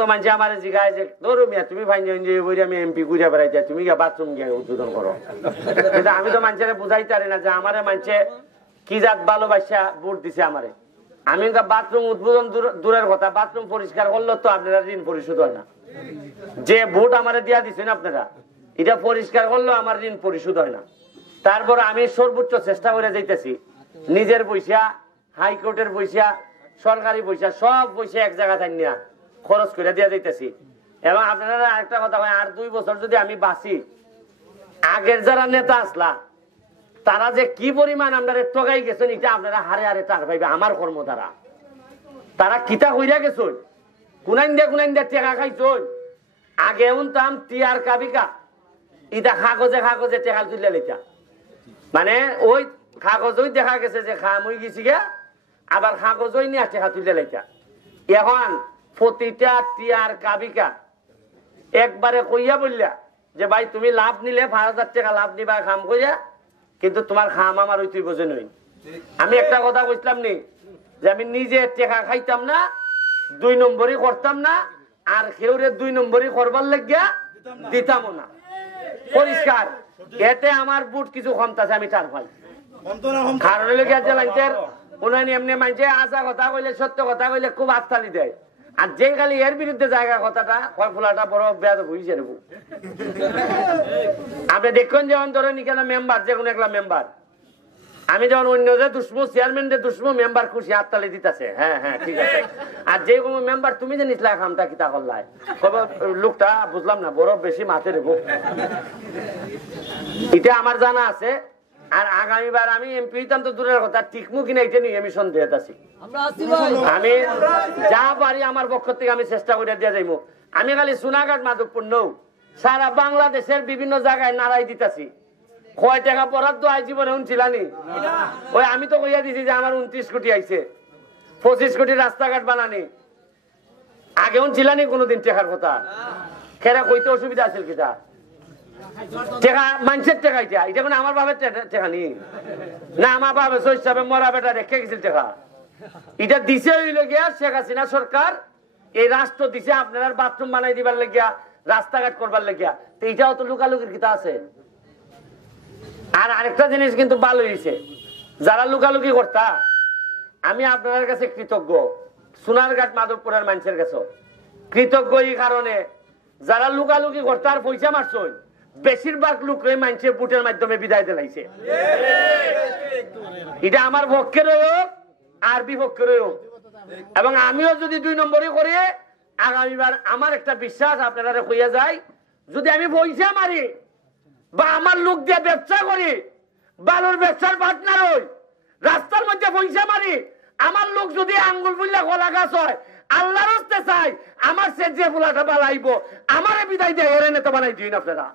তো মানুষ আমার জিগায় যে ধরো মিয়া তুমি আমি এমপি ঘুরে বেড়াইতে তুমি গিয়ে বাথরুম গিয়ে উদ্বোধন করো। কিন্তু আমি তো মানুষের বুঝাইতে পারি না যে আমার মানুষে কি জাত ভালোবাসা ভোট দিছে আমারে। আমি বাথরুম উদ্বোধন দূরের কথা, বাথরুম পরিষ্কার করলে তো আপনারা ঋণ পরিশোধ হয় না। যে ভোট আমারে দিয়া দিচ্ছেন আপনারা, এটা পরিষ্কার করলেও আমার ঋণ পরিশোধ হয় না। তারপর আমি সর্বোচ্চ চেষ্টা করে যাইতেছি, নিজের পয়সা, হাইকোর্টের পয়সা, সরকারি পয়সা, সব পয়সা এক জায়গা থাকি না খরচ করে দিয়ে দিতেছি। এবং আপনারা একটা কথা হয়, আর 2 বছর যদি আমি বাঁচি, আগের যারা নেতা আসলা তারা যে কি পরিমাণ আপনারা ঠকাই গেছেন, এটা আপনারা হারে হারে টার পাইবে। আমার কর্ম দ্বারা তারা কিতা হইয়া গেছেন, কুনাইন দিয়ে টেকা খাইছেন। আগে উনতাম টিয়ার কাবিকা, ইটা কাগজে কাগজে টেকা তুলে লেখা, মানে ওই কাগজই দেখা গেছে যে খাম হয়ে গেছি গা, আবার কাগজই নিয়ে টেকা তুলে লেখা। এখন প্রতিটা টিয়ার কাবিকা একবারে কইয়া বললা যে ভাই তুমি লাভ নিলে 5,000 টাকা লাভ নিবা খাম কইয়া, কিন্তু তোমার খাম আমার ওই তুই বোঝে নই। আমি একটা কথা কইছিলাম নি যে আমি নিজে টেকা খাইতাম না, 2 নম্বরই করতাম না, আর কেউরে 2 নম্বরই করবার লাগিয়া দিতাম না। পরিষ্কার, এতে আমার বুট কিছু কমতাছে, আমি টার পাই। কারণ লেগে যে লাইনটার উন্নয়ন এমনি মানছে আসা কথা কইলে, সত্য কথা কইলে খুব হাততালি দেয়। আর যে খালি এর বিরুদ্ধে জায়গা কথাটা কয় ফুলাটা বড় বেয়াদব হইছে রে। আপনি দেখুন যেমন ধরেন এখানে মেম্বার, যে কোনো একটা মেম্বার, আমি যখন অন্য যে দুশ্মন চেয়ারম্যান যে দুশ্মন মেম্বার খুশি হাততালি দিতেছে, হ্যাঁ হ্যাঁ ঠিক আছে। আর যে কোনো মেম্বার তুমি যে নিচলা খামটা কিতা করলাই, লোকটা বুঝলাম না বড় বেশি মাথে রেবো। এটা আমার জানা আছে। আর আগামীবার আমি এমপি হইতাম তো দূরের কথা, টিকমু কিনা এটা নিয়ে আমি সন্দেহ আছি। আমি যা পারি আমার পক্ষ থেকে আমি চেষ্টা করে দিয়ে যাইব। আমি খালি সোনাঘাট মাধবপুর নৌ, সারা বাংলাদেশের বিভিন্ন জায়গায় নাড়াই দিতেছি। কয় টাকা বরাদ্দ আই জীবনে শুনছিলানি? ওই আমি তো কইয়া দিছি যে আমার 29 কোটি আইছে, 25 কোটি রাস্তাঘাট বানানি। আগে শুনছিলানি কোনোদিন টেকার কথা? খেরা কইতে অসুবিধা আছে কিটা? টেকা মানুষের টেকা, এটা কোনো আমার বাবার টেকা নি না, আমার বাবা হিসাবে মরা বেটা রেখে গেছিল টেকা। এটা দিছে হইলে গিয়া শেখ হাসিনা সরকার, এই রাষ্ট্র দিছে আপনারা বাথরুম বানাই দিবার লাগিয়া, রাস্তাঘাট করবার লাগিয়া। তো এটাও তো লুকালুকির কিতা আছে। আর আরেকটা জিনিস কিন্তু ভালো হয়েছে, যারা লুকালুকি করতা, আমি আপনাদের কাছে কৃতজ্ঞ, সোনারঘাট মাধবপুরের মানুষের কাছে কৃতজ্ঞ। এই কারণে যারা লুকালুকি করতা আর পয়সা মারছই, বেশিরভাগ লোকরে মানুষের বুটের মাধ্যমে বিদায় দিলাইছে। এটা আমার পক্ষের হোক আর বিপক্ষের হোক। এবং আমিও যদি 2 নম্বরই করি, আগামীবার আমার একটা বিশ্বাস আপনারা কইয়া যায়, যদি আমি পয়সা মারি বা আমার লোক দিয়ে ব্যবসা করি, বালুর ব্যবসার পার্টনার হই, রাস্তার মধ্যে পয়সা মারি, আমার লোক যদি আঙ্গুল বুল্লা গলা গাছ হয়, আল্লাহর হস্তে চাই আমার সে যে ফুলাটা বালাইব, আমারে বিদায় দিয়ে এর নেতা বানাই দিন আপনারা।